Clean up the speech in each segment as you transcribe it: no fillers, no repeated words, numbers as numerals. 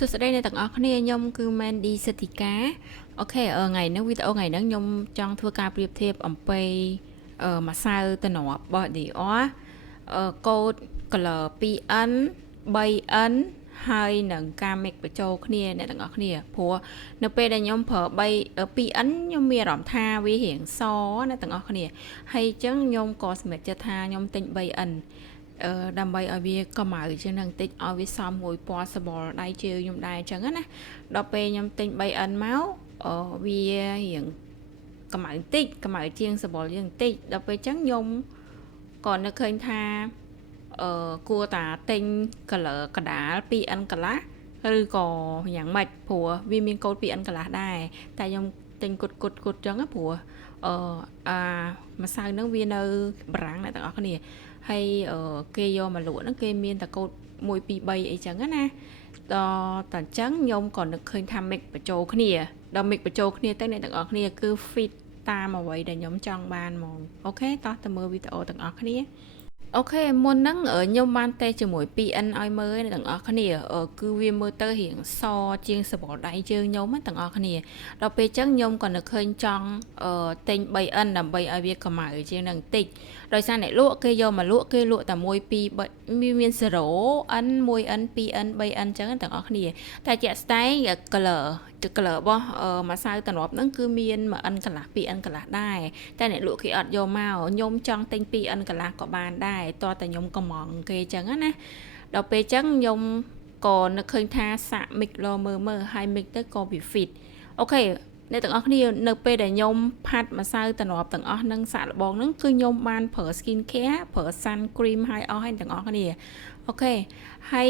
សួស្តីអ្នកទាំងអស់គ្នាខ្ញុំគឺ MandySithika អូខេថ្ងៃនេះវីដេអូថ្ងៃនេះខ្ញុំចង់ធ្វើការប្រៀបធៀបអំពីម្សៅតំណប់របស់ Dior កូដ color 2N 3N ហើយនឹងការ mix បញ្ចូលគ្នាអ្នកទាំងអស់គ្នាព្រោះនៅពេលដែលខ្ញុំប្រើ2N ខ្ញុំមានអារម្មណ៍ថាវារៀងសអ្នកទាំងអស់គ្នាហើយអញ្ចឹងខ្ញុំក៏សម្រេចចិត្តថាខ្ញុំទិញ 3N ដើម្បីឲ្យវាកម្ៅជាងនឹងតិចឲ្យវាសមមួយពណ៌សបល់ដៃជើងខ្ញុំដែរអញ្ចឹងណាដល់ពេលខ្ញុំទិញ 3N មកវារៀងកម្ៅតិចកម្ៅជាងសបល់យើងតិចដល់ពេលអញ្ចឹងខ្ញុំក៏នឹកឃើញថាគួរតាទិញ color កដាល 2N កន្លះឬក៏យ៉ាងម៉េចព្រោះវាមានកូដ 2N កន្លះដែរតែខ្ញុំទិញគុតអញ្ចឹងព្រោះម្សៅហ្នឹងវានៅបារាំងអ្នកទាំងអស់គ្នាហើយគេយកមកលក់ហ្នឹងគេមានតែកូដ1 2 3អីចឹងណាដល់តែអញ្ចឹងខ្ញុំក៏នឹកឃើញថា mix បញ្ចូលគ្នាដល់ mix បញ្ចូលគ្នាទៅអ្នកទាំងអស់គ្នាគឺ fit តាមអ្វីដែលខ្ញុំចង់បានហ្មងអូខេតោះទៅមើលវីដេអូទាំងអស់គ្នាអូខេមុនហ្នឹងខ្ញុំបានតេស្តជាមួយ 2N ឲ្យមើលទាំងអស់គ្នាគឺវាមើលទៅរៀងសជាងសបល់ដៃជើងខ្ញុំទាំងអស់គ្នាដល់ពេលអញ្ចឹងខ្ញុំក៏នឹកឃើញចង់ទិញ 3N ដើម្បីឲ្យវាកម្ៅជាងនឹងតិចដោយសារអ្នកលក់គេយកមកលក់គេលក់តែ1 2មាន 0N 1N 2N 3N អញ្ចឹងទាំងអស់គ្នាតែជាក់ស្ដែង color របស់ម្សៅតំណប់ហ្នឹងគឺមាន 1N កន្លះ 2N កន្លះដែរតែអ្នកលក់គេអត់យកមកខ្ញុំចង់ទិញ 2N កន្លះក៏បានដែរតោះតែខ្ញុំកំងគេអញ្ចឹងណាដល់ពេលអញ្ចឹងខ្ញុំក៏នឹកឃើញថាសាក់ mix លមើលហើយ mix ទៅក៏វា fit អូខេអ្នកទាំងអស់គ្នានៅពេលដែលខ្ញុំផាត់ម្សៅតំណប់ទាំងអស់នឹងសាក់លបងហ្នឹងគឺខ្ញុំបានប្រើ skin care ប្រើ sun cream ហើយអស់ហើយទាំងអស់គ្នាអូខេហើយ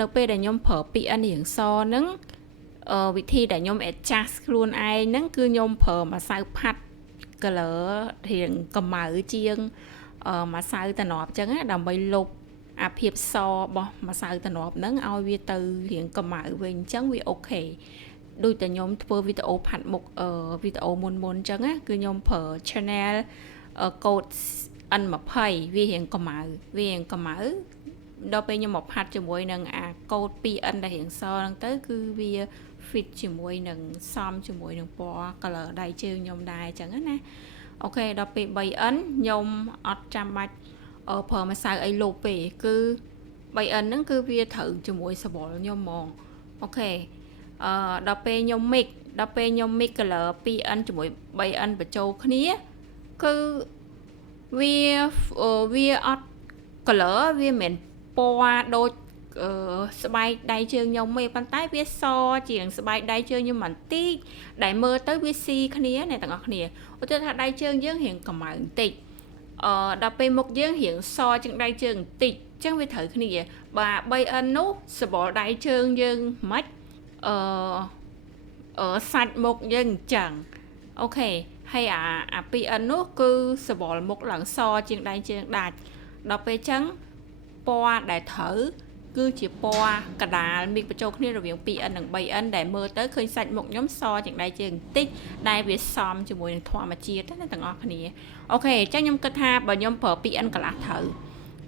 នៅពេលដែលខ្ញុំប្រើ 2N រៀងសហ្នឹងវិធីដែលខ្ញុំ adjust ខ្លួនឯងហ្នឹងគឺខ្ញុំប្រើម្សៅផាត់ color រៀងកម្ៅជាងម្សៅតំណប់អញ្ចឹងណាដើម្បីលុបអាភាពសរបស់ម្សៅតំណប់ហ្នឹងឲ្យវាទៅរៀងកម្ៅវិញអញ្ចឹងវាអូខេដូចតែខ្ញុំធ្វើវីដេអូផាត់មុខវីដេអូមុនអញ្ចឹងណាគឺខ្ញុំប្រើ channel កូដ N20 វារៀងកម្ៅដល់ពេលខ្ញុំមកផាត់ជាមួយនឹងអាកូដ 2N ដែលរៀងសហ្នឹងទៅគឺវា fit ជាមួយនឹងសមជាមួយនឹងពណ៌ color ដៃជើងខ្ញុំដែរអញ្ចឹងណាអូខេដល់ពេល 3N ខ្ញុំអត់ចាំបាច់ប្រើម្សៅអីលុបទេគឺ 3N ហ្នឹងគឺវាត្រូវជាមួយសបល់ខ្ញុំហ្មងអូខេដល់ពេលខ្ញុំ mix color 2N ជាមួយ 3N បញ្ចូលគ្នាគឺវាអត់ color វាមិនពណ៌ដូចស្បែកដៃជើងខ្ញុំទេប៉ុន្តែវាសជាងស្បែកដៃជើងខ្ញុំបន្តិចដែលមើលទៅវាស៊ីគ្នាអ្នកទាំងអស់គ្នាឧទាហរណ៍ថាដៃជើងយើងរៀងកម្ៅបន្តិចដល់ពេលមុខយើងរៀងសជាងដៃជើងបន្តិចអញ្ចឹងវាត្រូវគ្នាបាទ 3N នោះសបល់ដៃជើងយើងមិនសាច់មុខយើងអញ្ចឹងអូខេហើយអា 2N នោះគឺសបល់មុខឡើងសជាងដៃជើងដាច់ដល់ពេលអញ្ចឹងពណ៌ដែលត្រូវគឺជាពណ៌កដាលមីកបញ្ចូលគ្នារវាង 2N និង 3N ដែលមើលទៅឃើញសាច់មុខខ្ញុំសជាងដៃជើងបន្តិចដែលវាសមជាមួយនឹងធម្មជាតិណាទាំងអស់គ្នាអូខេអញ្ចឹងខ្ញុំគិតថាបើខ្ញុំប្រើ 2N កន្លះត្រូវ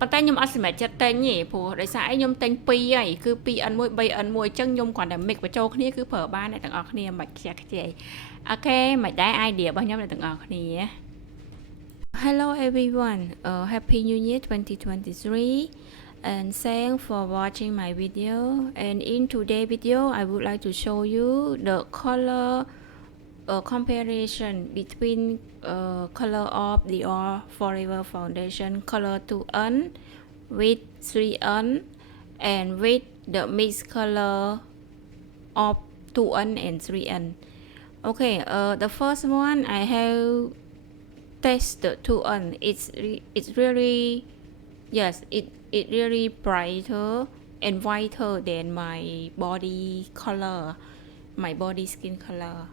ប៉ុន្តែខ្ញុំអត់សម្រេចចិត្តទិញទេព្រោះដោយសារអីខ្ញុំទិញ2ហើយគឺ 2N 1 3N 1អញ្ចឹងខ្ញុំគ្រាន់តែ mix បញ្ចូលគ្នាគឺប្រើបានអ្នកទាំងអស់គ្នាមិនខ្ជះខ្ជាយអូខេមិនដែរ idea របស់ខ្ញុំអ្នកទាំងអស់គ្នា Hello everyone Happy New Year 2023 and thanks for watching my video and in today's video I would like to show you the color comparison between color of Dior Forever Foundation color 2N with 3N and with the mixed color of 2N and 3N okay the first one I have tested 2N it's really yes it really brighter and whiter than my body color my body skin color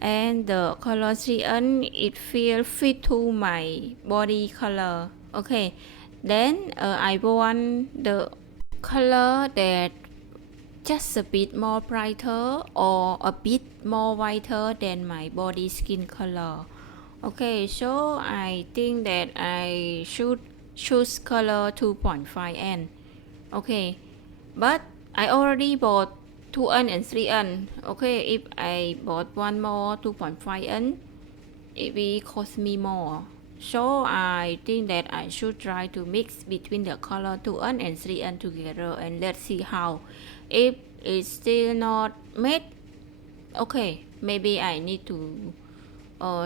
and the color 3N it feel fit to my body color okay then I want the color that just a bit more brighter or a bit more whiter than my body skin color okay so I think that I should choose color 2.5N okay but I already bought 2N and 3N. Okay, if I bought one more 2.5N, it will cost me more. So I think that I should try to mix between the color 2N and 3N together, and let's see how. If it's still not made, okay, maybe I need to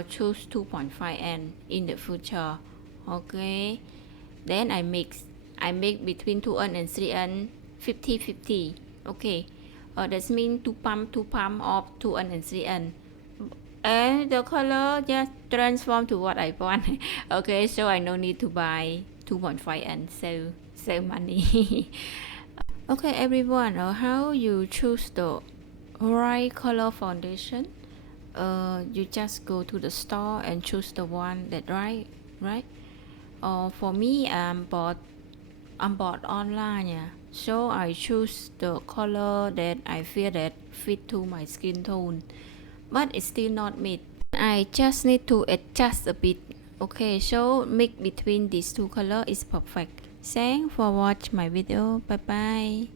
choose 2.5N in the future. Okay, then I mix between 2N and 3N 50-50. Okay, that means two pump of 2N and 3N, and the color just transform to what I want. Okay, so I no need to buy 2.5N, save money. Okay, everyone, how you choose the right color foundation? You just go to the store and choose the one that right. For me, I'm bought online, yeah. So I choose the color that I feel that fit to my skin tone, but it's still not mid. I just need to adjust a bit. Okay, so mix between these two colors is perfect. Thanks for watching my video. Bye bye.